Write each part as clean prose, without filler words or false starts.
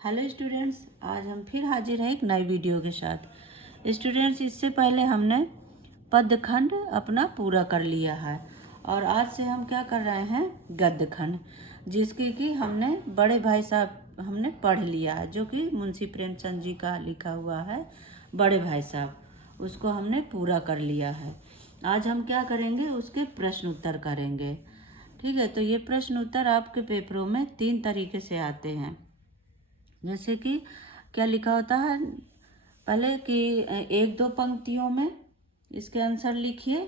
Hello students, आज हम फिर हाजिर हैं एक नई वीडियो के साथ। स्टूडेंट्स, इससे पहले हमने पद्यखंड अपना पूरा कर लिया है और आज से हम क्या कर रहे हैं, गद्यखंड, जिसकी कि हमने बड़े भाई साहब हमने पढ़ लिया है, जो कि मुंशी प्रेमचंद जी का लिखा हुआ है बड़े भाई साहब, उसको हमने पूरा कर लिया है। आज हम क्या करेंगे, उसके प्रश्न उत्तर करेंगे। ठीक है, तो ये प्रश्न उत्तर आपके पेपरों में 3 तरीके से आते हैं। जैसे कि क्या लिखा होता है पहले कि 1-2 पंक्तियों में इसके आंसर लिखिए।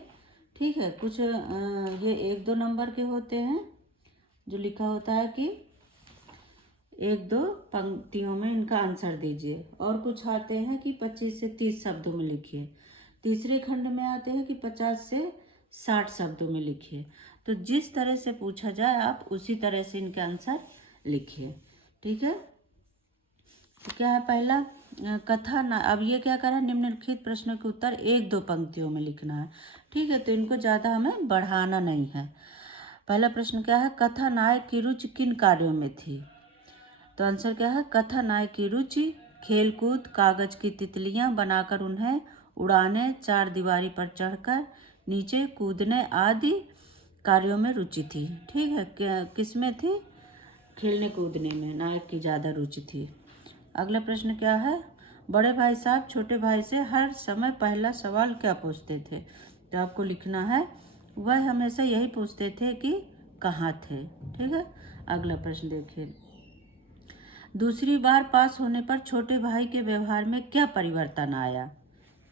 ठीक है, कुछ ये 1-2 नंबर के होते हैं जो लिखा होता है कि 1-2 पंक्तियों में इनका आंसर दीजिए, और कुछ आते हैं कि 25 से 30 शब्दों में लिखिए। तीसरे खंड में आते हैं कि 50 से 60 शब्दों में लिखिए। तो जिस तरह से पूछा जाए आप उसी तरह से इनके आंसर लिखिए। ठीक है, तो क्या है पहला, कथा ना, अब ये क्या करें, निम्नलिखित प्रश्नों के उत्तर 1-2 पंक्तियों में लिखना है। ठीक है, तो इनको ज़्यादा हमें बढ़ाना नहीं है। पहला प्रश्न क्या है, कथा नायक की रुचि किन कार्यों में थी? तो आंसर क्या है, कथा नायक की रुचि खेलकूद, कागज की तितलियां बनाकर उन्हें उड़ाने, 4 दीवारी पर चढ़कर नीचे कूदने आदि कार्यों में रुचि थी। ठीक है, किस में थी? खेलने कूदने में नायक की ज़्यादा रुचि थी। अगला प्रश्न क्या है, बड़े भाई साहब छोटे भाई से हर समय पहला सवाल क्या पूछते थे? तो आपको लिखना है, वह हमेशा यही पूछते थे कि कहाँ थे। ठीक है, अगला प्रश्न देखिए, दूसरी बार पास होने पर छोटे भाई के व्यवहार में क्या परिवर्तन आया?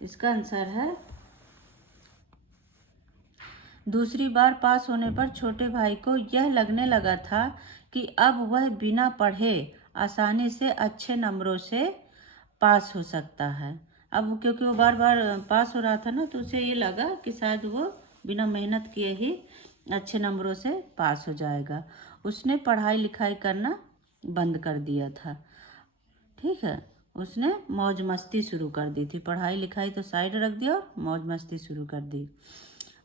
इसका आंसर है, दूसरी बार पास होने पर छोटे भाई को यह लगने लगा था कि अब वह बिना पढ़े आसानी से अच्छे नंबरों से पास हो सकता है। अब क्योंकि वो बार बार पास हो रहा था ना, तो उसे ये लगा कि शायद वो बिना मेहनत किए ही अच्छे नंबरों से पास हो जाएगा। उसने पढ़ाई लिखाई करना बंद कर दिया था। ठीक है, उसने मौज मस्ती शुरू कर दी थी, पढ़ाई लिखाई तो साइड रख दिया और मौज मस्ती शुरू कर दी।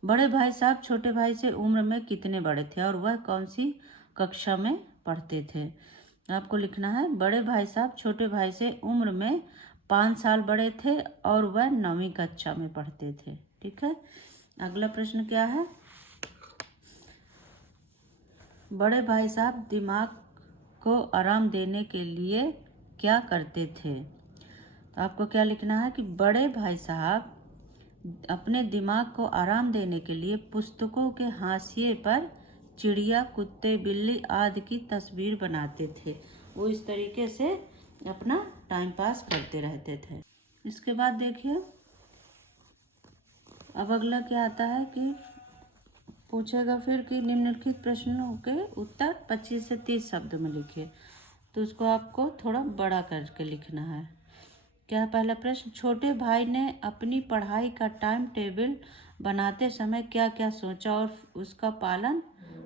बड़े भाई साहब छोटे भाई से उम्र में कितने बड़े थे और वह कौन सी कक्षा में पढ़ते थे? आपको लिखना है, बड़े भाई साहब छोटे भाई से उम्र में 5 साल बड़े थे और वह 9वीं कक्षा में पढ़ते थे। ठीक है, अगला प्रश्न क्या है, बड़े भाई साहब दिमाग को आराम देने के लिए क्या करते थे? तो आपको क्या लिखना है कि बड़े भाई साहब अपने दिमाग को आराम देने के लिए पुस्तकों के हाशिए पर चिड़िया, कुत्ते, बिल्ली आदि की तस्वीर बनाते थे। वो इस तरीके से अपना टाइम पास करते रहते थे। इसके बाद देखिए, अब अगला क्या आता है कि पूछेगा फिर कि निम्नलिखित प्रश्नों के उत्तर 25 से 30 शब्दों में लिखिए। तो उसको आपको थोड़ा बड़ा करके लिखना है। क्या पहला प्रश्न, छोटे भाई ने अपनी पढ़ाई का टाइम टेबल बनाते समय क्या क्या सोचा और उसका पालन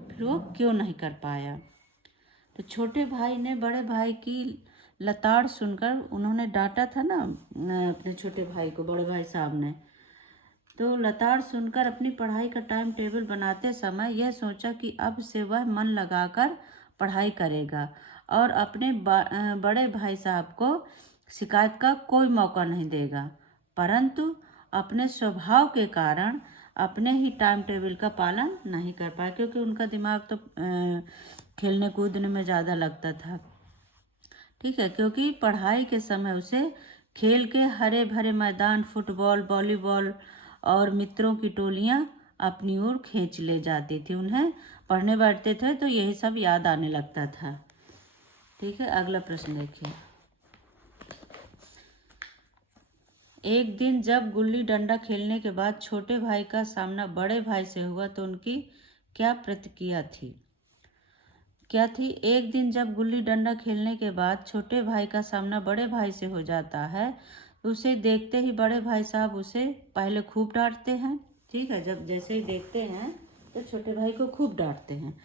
फिर वो क्यों नहीं कर पाया? तो छोटे भाई ने बड़े भाई की लताड़ सुनकर, उन्होंने डांटा था ना अपने छोटे भाई को, बड़े भाई साहब ने, तो लताड़ सुनकर अपनी पढ़ाई का टाइम टेबल बनाते समय यह सोचा कि अब से वह मन लगाकर पढ़ाई करेगा और अपने बड़े भाई साहब को शिकायत का कोई मौका नहीं देगा, परंतु अपने स्वभाव के कारण अपने ही टाइम टेबल का पालन नहीं कर पाया, क्योंकि उनका दिमाग तो खेलने कूदने में ज़्यादा लगता था। ठीक है, क्योंकि पढ़ाई के समय उसे खेल के हरे भरे मैदान, फुटबॉल, वॉलीबॉल और मित्रों की टोलियां अपनी ओर खींच ले जाती थी। उन्हें पढ़ने बैठते थे तो यही सब याद आने लगता था। ठीक है, अगला प्रश्न देखिए, एक दिन जब गुल्ली डंडा खेलने के बाद छोटे भाई का सामना बड़े भाई से हुआ तो उनकी क्या प्रतिक्रिया थी? क्या थी? एक दिन जब गुल्ली डंडा खेलने के बाद छोटे भाई का सामना बड़े भाई से हो जाता है तो उसे देखते ही बड़े भाई साहब उसे पहले खूब डांटते हैं। ठीक है, जब जैसे ही देखते हैं तो छोटे भाई को खूब डांटते हैं।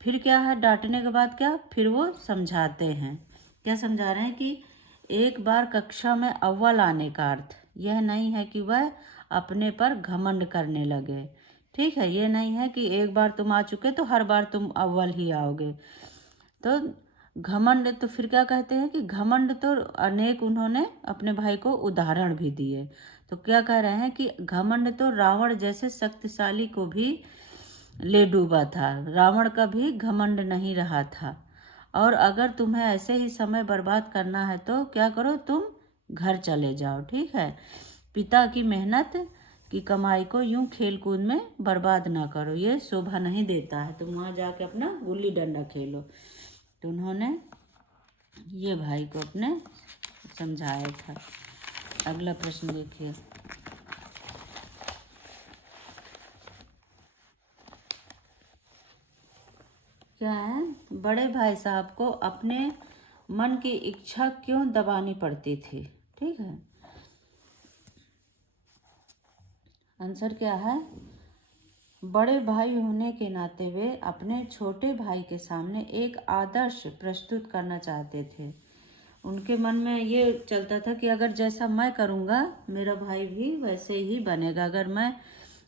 फिर क्या है, डांटने के बाद क्या, फिर वो समझाते हैं। क्या समझा रहे हैं कि एक बार कक्षा में अव्वल आने का अर्थ यह नहीं है कि वह अपने पर घमंड करने लगे। ठीक है, ये नहीं है कि एक बार तुम आ चुके तो हर बार तुम अव्वल ही आओगे। तो घमंड, तो फिर क्या कहते हैं कि घमंड तो अनेक उन्होंने अपने भाई को उदाहरण भी दिए। तो क्या कह रहे हैं कि घमंड तो रावण जैसे शक्तिशाली को भी ले डूबा था, रावण का भी घमंड नहीं रहा था। और अगर तुम्हें ऐसे ही समय बर्बाद करना है तो क्या करो, तुम घर चले जाओ। ठीक है, पिता की मेहनत की कमाई को यूं खेल कूद में बर्बाद ना करो, ये शोभा नहीं देता है, तुम वहाँ जाके अपना गुल्ली डंडा खेलो। तो उन्होंने ये भाई को अपने समझाया था। अगला प्रश्न देखिए, क्या है, बड़े भाई साहब को अपने मन की इच्छा क्यों दबानी पड़ती थी। ठीक है, आंसर क्या है, बड़े भाई होने के नाते वे अपने छोटे भाई के सामने एक आदर्श प्रस्तुत करना चाहते थे। उनके मन में ये चलता था कि अगर जैसा मैं करूँगा मेरा भाई भी वैसे ही बनेगा, अगर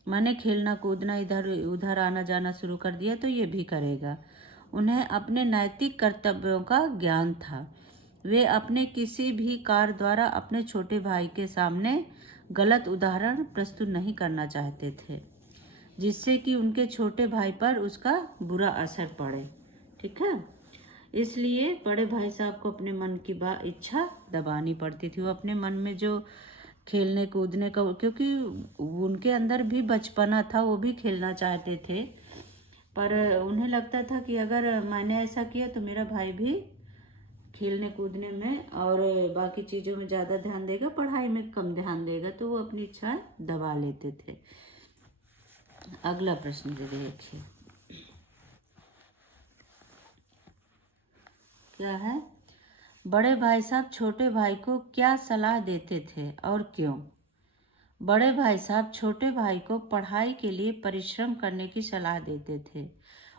मैंने खेलना कूदना इधर उधर आना जाना शुरू कर दिया तो ये भी करेगा। उन्हें अपने नैतिक कर्तव्यों का ज्ञान था। वे अपने किसी भी कार्य द्वारा अपने छोटे भाई के सामने गलत उदाहरण प्रस्तुत नहीं करना चाहते थे, जिससे कि उनके छोटे भाई पर उसका बुरा असर पड़े। ठीक है, इसलिए बड़े भाई साहब को अपने मन की इच्छा दबानी पड़ती थी। वो अपने मन में जो खेलने कूदने का, क्योंकि उनके अंदर भी बचपना था, वो भी खेलना चाहते थे, पर उन्हें लगता था कि अगर मैंने ऐसा किया तो मेरा भाई भी खेलने कूदने में और बाकी चीज़ों में ज़्यादा ध्यान देगा, पढ़ाई में कम ध्यान देगा, तो वो अपनी इच्छाएं दबा लेते थे। अगला प्रश्न देखिए, क्या है, बड़े भाई साहब छोटे भाई को क्या सलाह देते थे और क्यों। बड़े भाई साहब छोटे भाई को पढ़ाई के लिए परिश्रम करने की सलाह देते थे।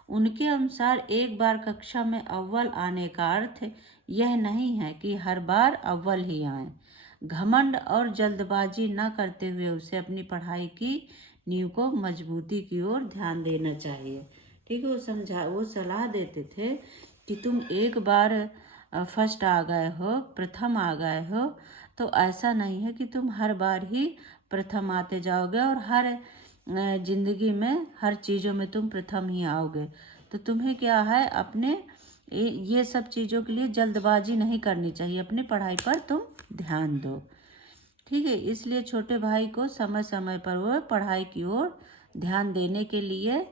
उनके अनुसार एक बार कक्षा में अव्वल आने का अर्थ यह नहीं है कि हर बार अव्वल ही आए। घमंड और जल्दबाजी न करते हुए उसे अपनी पढ़ाई की नींव को मजबूती की ओर ध्यान देना चाहिए। ठीक है, वो सलाह देते थे कि तुम एक बार फर्स्ट आ गए हो, प्रथम आ गए हो, तो ऐसा नहीं है कि तुम हर बार ही प्रथम आते जाओगे और हर जिंदगी में हर चीज़ों में तुम प्रथम ही आओगे। तो तुम्हें क्या है, अपने ये सब चीज़ों के लिए जल्दबाजी नहीं करनी चाहिए, अपनी पढ़ाई पर तुम ध्यान दो। ठीक है, इसलिए छोटे भाई को समय समय पर वो पढ़ाई की ओर ध्यान देने के लिए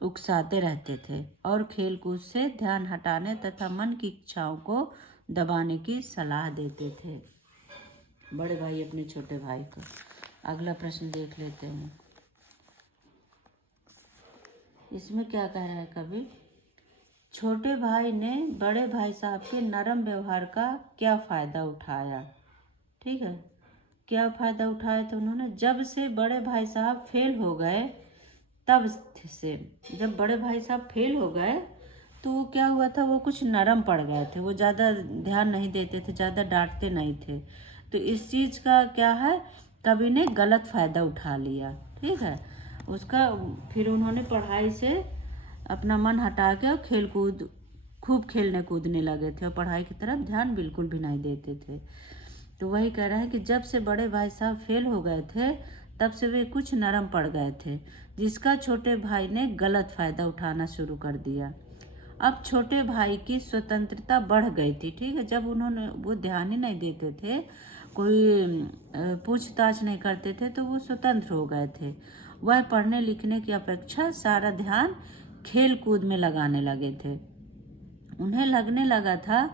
उकसाते रहते थे और खेल कूद से ध्यान हटाने तथा मन की इच्छाओं को दबाने की सलाह देते थे, बड़े भाई अपने छोटे भाई को। अगला प्रश्न देख लेते हैं, इसमें क्या कह रहा है कवि, छोटे भाई ने बड़े भाई साहब के नरम व्यवहार का क्या फ़ायदा उठाया। ठीक है, क्या फ़ायदा उठाया, तो उन्होंने जब से बड़े भाई साहब फेल हो गए, तब से जब बड़े भाई साहब फेल हो गए तो क्या हुआ था, वो कुछ नरम पड़ गए थे, वो ज़्यादा ध्यान नहीं देते थे, ज़्यादा डांटते नहीं थे। तो इस चीज़ का क्या है, कवि ने गलत फ़ायदा उठा लिया। ठीक है, उसका फिर उन्होंने पढ़ाई से अपना मन हटा के और खेल कूद खूब खेलने कूदने लगे थे और पढ़ाई की तरफ ध्यान बिल्कुल भी नहीं देते थे। तो वही कह रहे हैं कि जब से बड़े भाई साहब फेल हो गए थे तब से वे कुछ नरम पड़ गए थे, जिसका छोटे भाई ने गलत फ़ायदा उठाना शुरू कर दिया। अब छोटे भाई की स्वतंत्रता बढ़ गई थी। ठीक है, जब उन्होंने वो ध्यान ही नहीं देते थे, कोई पूछताछ नहीं करते थे, तो वो स्वतंत्र हो गए थे। वह पढ़ने लिखने की अपेक्षा सारा ध्यान खेल कूद में लगाने लगे थे। उन्हें लगने लगा था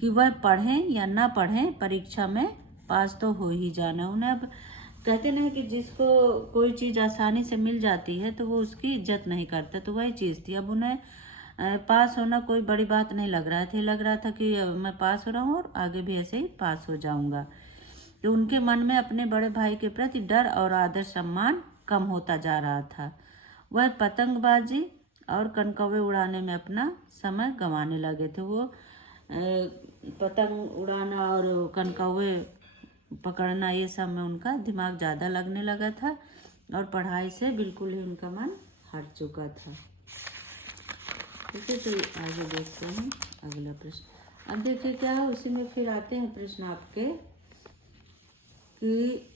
कि वह पढ़ें या ना पढ़ें, परीक्षा में पास तो हो ही जाना। उन्हें अब कहते नहीं कि जिसको कोई चीज़ आसानी से मिल जाती है तो वो उसकी इज्जत नहीं करता, तो वही चीज़ थी। अब उन्हें पास होना कोई बड़ी बात नहीं लग रहा था, लग रहा था कि मैं पास हो रहा हूँ और आगे भी ऐसे ही पास हो जाऊँगा। तो उनके मन में अपने बड़े भाई के प्रति डर और आदर सम्मान कम होता जा रहा था। वह पतंगबाजी और कनकौवे उड़ाने में अपना समय गंवाने लगे थे। वो पतंग उड़ाना और कनकौवे पकड़ना, ये सब में उनका दिमाग ज़्यादा लगने लगा था और पढ़ाई से बिल्कुल ही उनका मन हट चुका था। ठीक है, तो आगे देखते हैं अगला प्रश्न। अब देखिए क्या है, उसी में फिर आते हैं प्रश्न आपके कि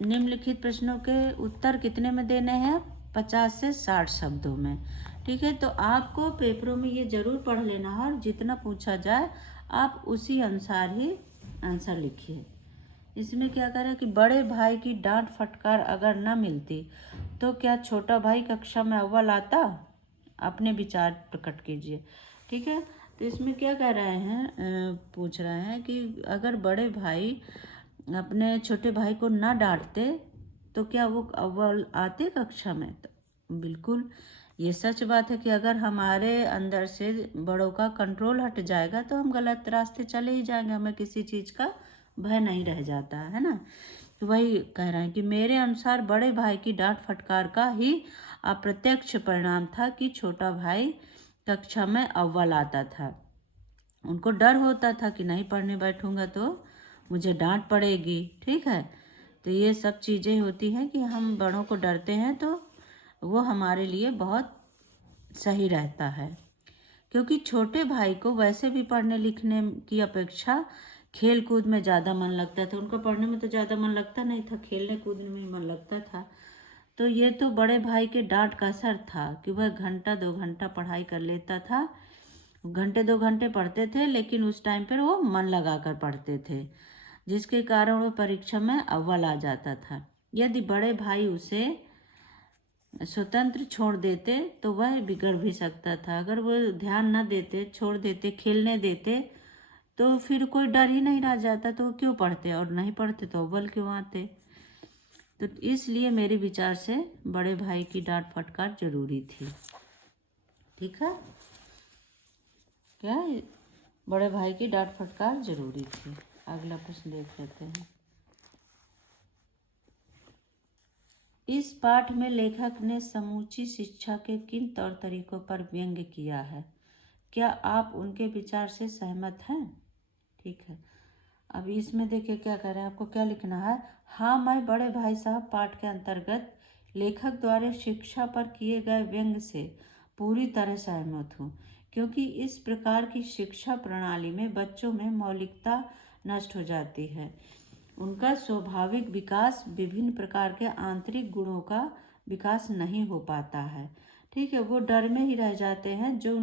निम्नलिखित प्रश्नों के उत्तर कितने में देने हैं? 50 से 60 शब्दों में। ठीक है, तो आपको पेपरों में ये जरूर पढ़ लेना है और जितना पूछा जाए आप उसी अनुसार ही आंसर लिखिए। इसमें क्या करें कि बड़े भाई की डांट फटकार अगर न मिलती तो क्या छोटा भाई कक्षा में अव्वल आता? अपने विचार प्रकट कीजिए। ठीक है, तो इसमें क्या कह रहे हैं, पूछ रहे हैं कि अगर बड़े भाई अपने छोटे भाई को ना डांटते तो क्या वो अव्वल आते कक्षा में? तो बिल्कुल ये सच बात है कि अगर हमारे अंदर से बड़ों का कंट्रोल हट जाएगा तो हम गलत रास्ते चले ही जाएंगे, हमें किसी चीज़ का भय नहीं रह जाता है ना। तो वही कह रहे हैं कि मेरे अनुसार बड़े भाई की डांट फटकार का ही अप्रत्यक्ष परिणाम था कि छोटा भाई कक्षा में अव्वल आता था। उनको डर होता था कि नहीं पढ़ने बैठूंगा तो मुझे डांट पड़ेगी। ठीक है, तो ये सब चीज़ें होती हैं कि हम बड़ों को डरते हैं तो वो हमारे लिए बहुत सही रहता है, क्योंकि छोटे भाई को वैसे भी पढ़ने लिखने की अपेक्षा खेल कूद में ज़्यादा मन लगता था। उनका पढ़ने में तो ज़्यादा मन लगता नहीं था, खेलने कूदने में ही मन लगता था। तो ये तो बड़े भाई के डांट का असर था कि वह घंटा 2 घंटा पढ़ाई कर लेता था। घंटे 2 घंटे पढ़ते थे, लेकिन उस टाइम पर वो मन लगा कर पढ़ते थे, जिसके कारण वो परीक्षा में अव्वल आ जाता था। यदि बड़े भाई उसे स्वतंत्र छोड़ देते तो वह बिगड़ भी सकता था। अगर वो ध्यान न देते, छोड़ देते, खेलने देते, तो फिर कोई डर ही नहीं रह जाता, तो वो क्यों पढ़ते, और नहीं पढ़ते तो अव्वल क्यों आते। तो इसलिए मेरे विचार से बड़े भाई की डांट फटकार जरूरी थी। ठीक है, क्या बड़े भाई की डांट फटकार जरूरी थी। अगला प्रश्न देख लेते हैं। इस पाठ में लेखक ने समूची शिक्षा के किन तौर तरीकों पर व्यंग्य किया है? क्या आप उनके विचार से सहमत हैं? ठीक है, अब इसमें देखिए क्या कर रहे हैं, आपको क्या लिखना है। हाँ, मैं बड़े भाई साहब पाठ के अंतर्गत लेखक द्वारा शिक्षा पर किए गए व्यंग्य से पूरी तरह सहमत हूँ, क्योंकि इस प्रकार की शिक्षा प्रणाली में बच्चों में मौलिकता नष्ट हो जाती है। उनका स्वाभाविक विकास, विभिन्न प्रकार के आंतरिक गुणों का विकास नहीं हो पाता है। ठीक है, वो डर में ही रह जाते हैं, जो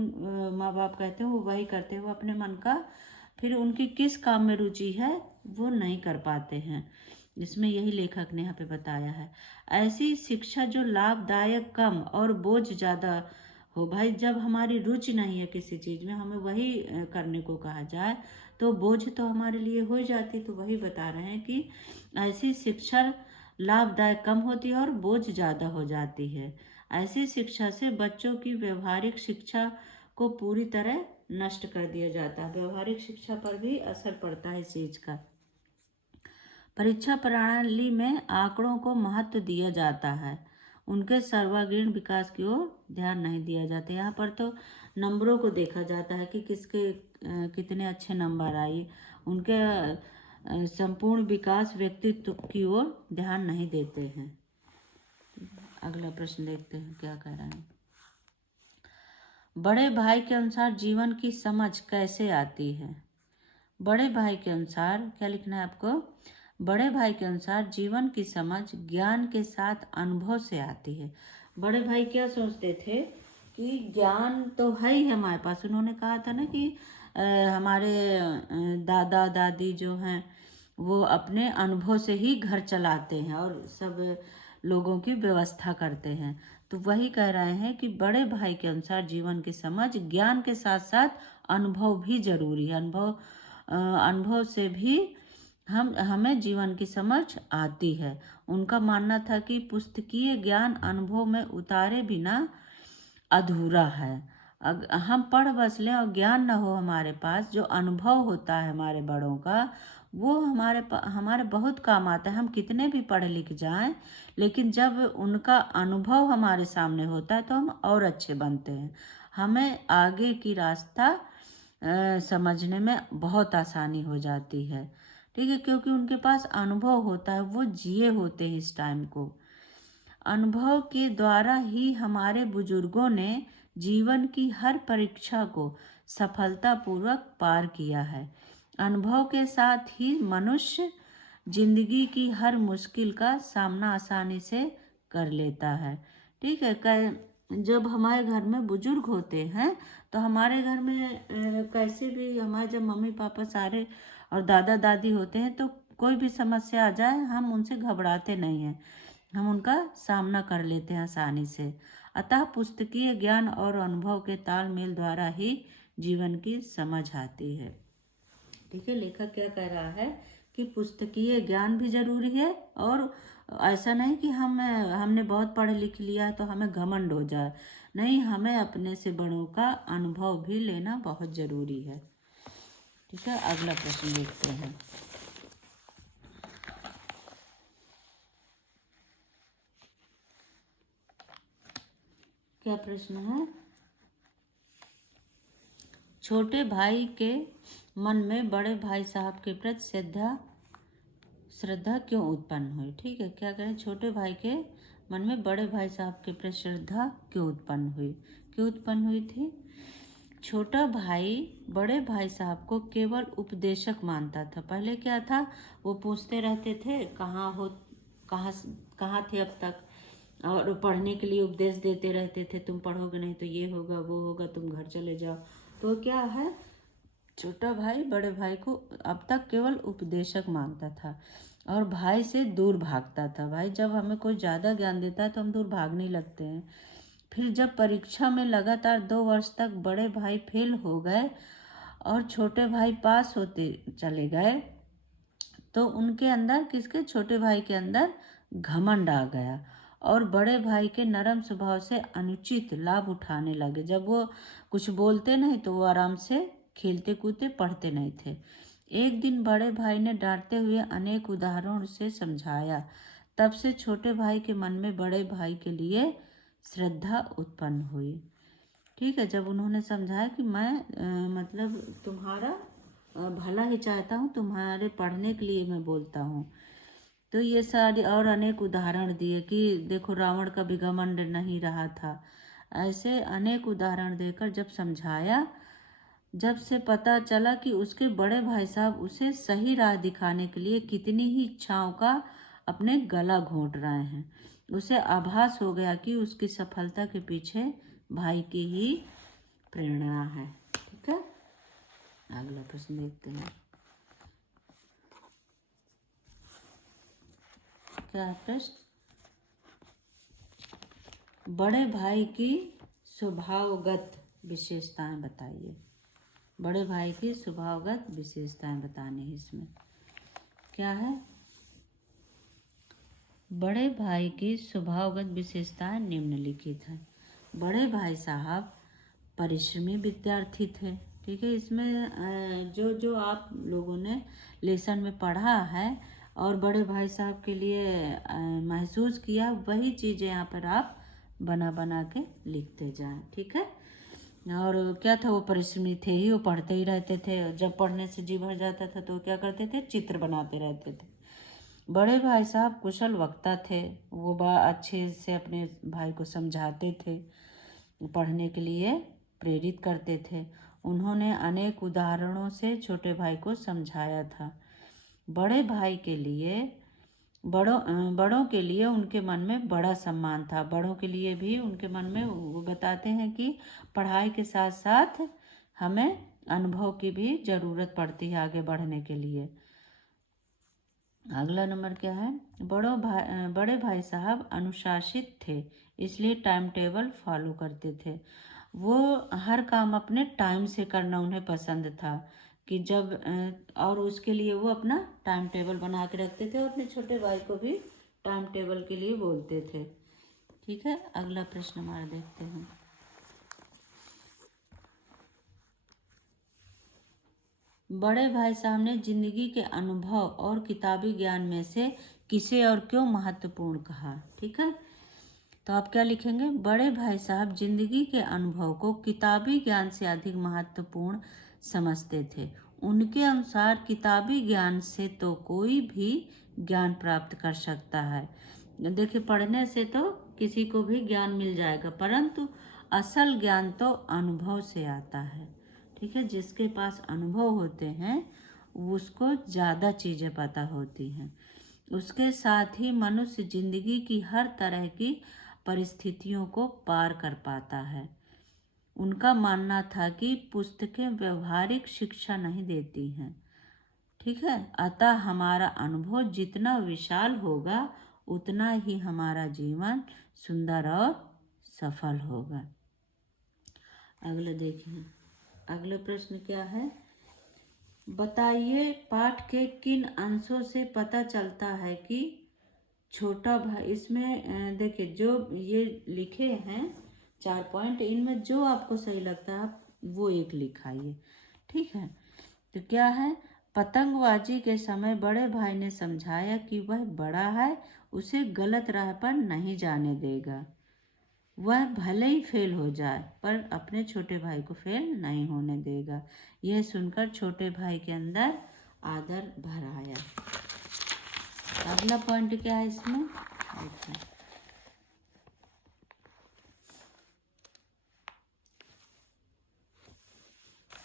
माँ बाप कहते हैं वो वही करते हैं, वो अपने मन का, फिर उनकी किस काम में रुचि है वो नहीं कर पाते हैं। इसमें यही लेखक ने यहाँ पे बताया है। ऐसी शिक्षा जो लाभदायक कम और बोझ ज़्यादा हो। भाई, जब हमारी रुचि नहीं है किसी चीज़ में, हमें वही करने को कहा जाए तो बोझ तो हमारे लिए हो जाती। तो वही बता रहे हैं कि ऐसी शिक्षा लाभदायक कम होती है और बोझ ज़्यादा हो जाती है। ऐसी शिक्षा से बच्चों की व्यवहारिक शिक्षा को पूरी तरह नष्ट कर दिया जाता है। व्यवहारिक शिक्षा पर भी असर पड़ता है इस चीज़ का। परीक्षा प्रणाली में आंकड़ों को महत्व दिया जाता है, उनके सर्वांगीण विकास की ओर ध्यान नहीं दिया जाता। यहाँ पर तो नंबरों को देखा जाता है कि किसके कितने अच्छे नंबर आए, उनके संपूर्ण विकास व्यक्तित्व की ओर ध्यान नहीं देते हैं। अगला प्रश्न देखते हैं क्या कह रहे हैं। बड़े भाई के अनुसार जीवन की समझ कैसे आती है? बड़े भाई के अनुसार क्या लिखना है आपको। बड़े भाई के अनुसार जीवन की समझ ज्ञान के साथ अनुभव से आती है। बड़े भाई क्या सोचते थे कि ज्ञान तो है ही हमारे पास। उन्होंने कहा था ना कि हमारे दादा दादी जो हैं वो अपने अनुभव से ही घर चलाते हैं और सब लोगों की व्यवस्था करते हैं। तो वही कह रहे हैं कि बड़े भाई के अनुसार जीवन की समझ ज्ञान के साथ साथ अनुभव भी जरूरी है। अनुभव से भी हमें जीवन की समझ आती है। उनका मानना था कि पुस्तकीय ज्ञान अनुभव में उतारे बिना अधूरा है। हम पढ़ बस लें और ज्ञान न हो हमारे पास, जो अनुभव होता है हमारे बड़ों का, वो हमारे बहुत काम आता है। हम कितने भी पढ़ लिख जाएं, लेकिन जब उनका अनुभव हमारे सामने होता है तो हम और अच्छे बनते हैं। हमें आगे की रास्ता समझने में बहुत आसानी हो जाती है। ठीक है, क्योंकि उनके पास अनुभव होता है, वो जिए होते हैं इस टाइम को। अनुभव के द्वारा ही हमारे बुजुर्गों ने जीवन की हर परीक्षा को सफलतापूर्वक पार किया है। अनुभव के साथ ही मनुष्य जिंदगी की हर मुश्किल का सामना आसानी से कर लेता है। ठीक है। जब हमारे घर में बुजुर्ग होते हैं तो हमारे घर में कैसे भी हमारे जब मम्मी पापा सारे और दादा दादी होते हैं तो कोई भी समस्या आ जाए हम उनसे घबराते नहीं हैं, हम उनका सामना कर लेते हैं आसानी से। अतः पुस्तकीय ज्ञान और अनुभव के तालमेल द्वारा ही जीवन की समझ आती है। ठीक है, लेखक क्या कह रहा है कि पुस्तकीय ज्ञान भी जरूरी है और ऐसा नहीं कि हमने बहुत पढ़ लिख लिया है तो हमें घमंड हो जाए। नहीं, हमें अपने से बड़ों का अनुभव भी लेना बहुत जरूरी है। ठीक है, अगला प्रश्न देखते हैं। क्या प्रश्न है? छोटे भाई के मन में बड़े भाई साहब के प्रति श्रद्धा क्यों उत्पन्न हुई? ठीक है, क्या करें? छोटे भाई के मन में बड़े भाई साहब के प्रति श्रद्धा क्यों उत्पन्न हुई थी? छोटा भाई बड़े भाई साहब को केवल उपदेशक मानता था। पहले क्या था, वो पूछते रहते थे कहाँ थे अब तक, और पढ़ने के लिए उपदेश देते रहते थे, तुम पढ़ोगे नहीं तो ये होगा वो होगा, तुम घर चले जाओ। तो क्या है, छोटा भाई बड़े भाई को अब तक केवल उपदेशक मानता था और भाई से दूर भागता था। भाई जब हमें कोई ज़्यादा ज्ञान देता है तो हम दूर भागने लगते हैं। फिर जब परीक्षा में लगातार 2 वर्ष तक बड़े भाई फेल हो गए और छोटे भाई पास होते चले गए तो उनके अंदर, किसके, छोटे भाई के अंदर घमंड आ गया और बड़े भाई के नरम स्वभाव से अनुचित लाभ उठाने लगे। जब वो कुछ बोलते नहीं तो वो आराम से खेलते कूदते पढ़ते नहीं थे। एक दिन बड़े भाई ने डांटते हुए अनेक उदाहरणों से समझाया। तब से छोटे भाई के मन में बड़े भाई के लिए श्रद्धा उत्पन्न हुई। ठीक है, जब उन्होंने समझाया कि मैं मतलब तुम्हारा भला ही चाहता हूँ, तुम्हारे पढ़ने के लिए मैं बोलता हूँ। तो ये सारी और अनेक उदाहरण दिए कि देखो रावण का भी घमंड नहीं रहा था। ऐसे अनेक उदाहरण देकर जब समझाया, जब से पता चला कि उसके बड़े भाई साहब उसे सही राह दिखाने के लिए कितनी ही इच्छाओं का अपने गला घोंट रहे हैं, उसे आभास हो गया कि उसकी सफलता के पीछे भाई की ही प्रेरणा है। ठीक है, अगला प्रश्न देखते हैं। क्या है प्रश्न? बड़े भाई की स्वभावगत विशेषताएं बताइए। बड़े भाई की स्वभावगत विशेषताएं बतानी है। इसमें क्या है? बड़े भाई की स्वभावगत विशेषताएं निम्नलिखित हैं। बड़े भाई साहब परिश्रमी विद्यार्थी थे। ठीक है, इसमें जो जो आप लोगों ने लेसन में पढ़ा है और बड़े भाई साहब के लिए महसूस किया, वही चीज़ें यहाँ पर आप बना बना के लिखते जाएं। ठीक है, और क्या था, वो परिश्रमी थे ही, वो पढ़ते ही रहते थे। जब पढ़ने से जी भर जाता था तो क्या करते थे, चित्र बनाते रहते थे। बड़े भाई साहब कुशल वक्ता थे, वो अच्छे से अपने भाई को समझाते थे, पढ़ने के लिए प्रेरित करते थे। उन्होंने अनेक उदाहरणों से छोटे भाई को समझाया था। बड़े भाई के लिए बड़ों के लिए उनके मन में बड़ा सम्मान था। बड़ों के लिए भी उनके मन में, वो बताते हैं कि पढ़ाई के साथ साथ हमें अनुभव की भी ज़रूरत पड़ती है आगे बढ़ने के लिए। अगला नंबर क्या है? बड़े भाई साहब अनुशासित थे, इसलिए टाइम टेबल फॉलो करते थे। वो हर काम अपने टाइम से करना उन्हें पसंद था कि जब और उसके लिए वो अपना टाइम टेबल बना के रखते थे और अपने छोटे भाई को भी टाइम टेबल के लिए बोलते थे। ठीक है, अगला प्रश्न हमारा देखते हैं। बड़े भाई साहब ने जिंदगी के अनुभव और किताबी ज्ञान में से किसे और क्यों महत्वपूर्ण कहा? ठीक है, तो आप क्या लिखेंगे? बड़े भाई साहब जिंदगी के अनुभव को किताबी ज्ञान से अधिक महत्वपूर्ण समझते थे। उनके अनुसार किताबी ज्ञान से तो कोई भी ज्ञान प्राप्त कर सकता है। देखिए, पढ़ने से तो किसी को भी ज्ञान मिल जाएगा, परंतु असल ज्ञान तो अनुभव से आता है। ठीक है, जिसके पास अनुभव होते हैं उसको ज़्यादा चीज़ें पता होती हैं। उसके साथ ही मनुष्य जिंदगी की हर तरह की परिस्थितियों को पार कर पाता है। उनका मानना था कि पुस्तकें व्यवहारिक शिक्षा नहीं देती हैं। ठीक है, अतः हमारा अनुभव जितना विशाल होगा उतना ही हमारा जीवन सुंदर और सफल होगा। अगले देखिए, अगले प्रश्न क्या है? बताइए पाठ के किन अंशों से पता चलता है कि छोटा भाई, इसमें देखिए जो ये लिखे हैं 4 पॉइंट, इनमें जो आपको सही लगता है आप वो एक लिखाइए। ठीक है, तो क्या है? पतंगबाजी के समय बड़े भाई ने समझाया कि वह बड़ा है, उसे गलत राह पर नहीं जाने देगा। वह भले ही फेल हो जाए पर अपने छोटे भाई को फेल नहीं होने देगा। यह सुनकर छोटे भाई के अंदर आदर भर आया। अगला पॉइंट क्या है इसमें? देखिए,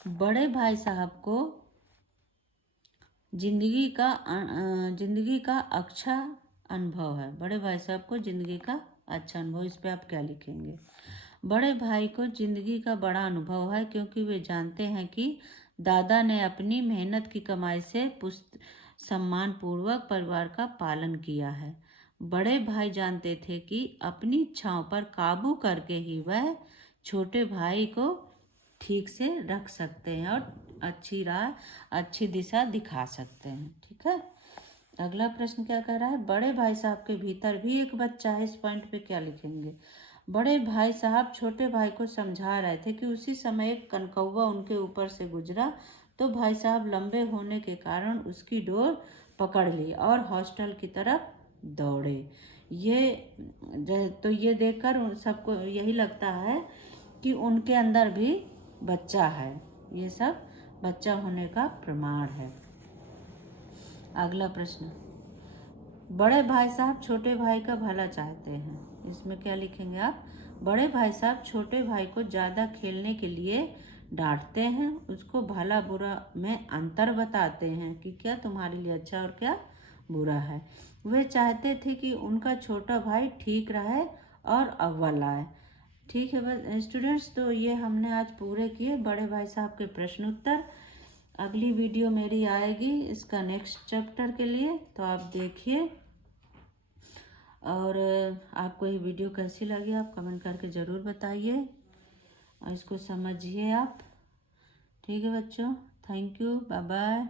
बड़े भाई साहब को जिंदगी का अच्छा अनुभव है। बड़े भाई साहब को जिंदगी का अच्छा अनुभव, इस पे आप क्या लिखेंगे? बड़े भाई को जिंदगी का बड़ा अनुभव है क्योंकि वे जानते हैं कि दादा ने अपनी मेहनत की कमाई से सम्मान पूर्वक परिवार का पालन किया है। बड़े भाई जानते थे कि अपनी इच्छाओं पर काबू करके ही वह छोटे भाई को ठीक से रख सकते हैं और अच्छी राह, अच्छी दिशा दिखा सकते हैं। ठीक है, अगला प्रश्न क्या कह रहा है? बड़े भाई साहब के भीतर भी एक बच्चा है। इस पॉइंट पे क्या लिखेंगे? बड़े भाई साहब छोटे भाई को समझा रहे थे कि उसी समय एक कनकौवा उनके ऊपर से गुजरा तो भाई साहब लंबे होने के कारण उसकी डोर पकड़ ली और हॉस्टल की तरफ दौड़े। तो ये देखकर उन सबको यही लगता है कि उनके अंदर भी बच्चा है। ये सब बच्चा होने का प्रमाण है। अगला प्रश्न, बड़े भाई साहब छोटे भाई का भला चाहते हैं। इसमें क्या लिखेंगे आप? बड़े भाई साहब छोटे भाई को ज़्यादा खेलने के लिए डांटते हैं, उसको भला बुरा में अंतर बताते हैं कि क्या तुम्हारे लिए अच्छा और क्या बुरा है। वे चाहते थे कि उनका छोटा भाई ठीक रहे और अव्वल आए। ठीक है बस स्टूडेंट्स, तो ये हमने आज पूरे किए बड़े भाई साहब के प्रश्न उत्तर। अगली वीडियो मेरी आएगी इसका नेक्स्ट चैप्टर के लिए, तो आप देखिए। और आपको ये वीडियो कैसी लगी आप कमेंट करके ज़रूर बताइए और इसको समझिए आप। ठीक है बच्चों, थैंक यू, बाय बाय।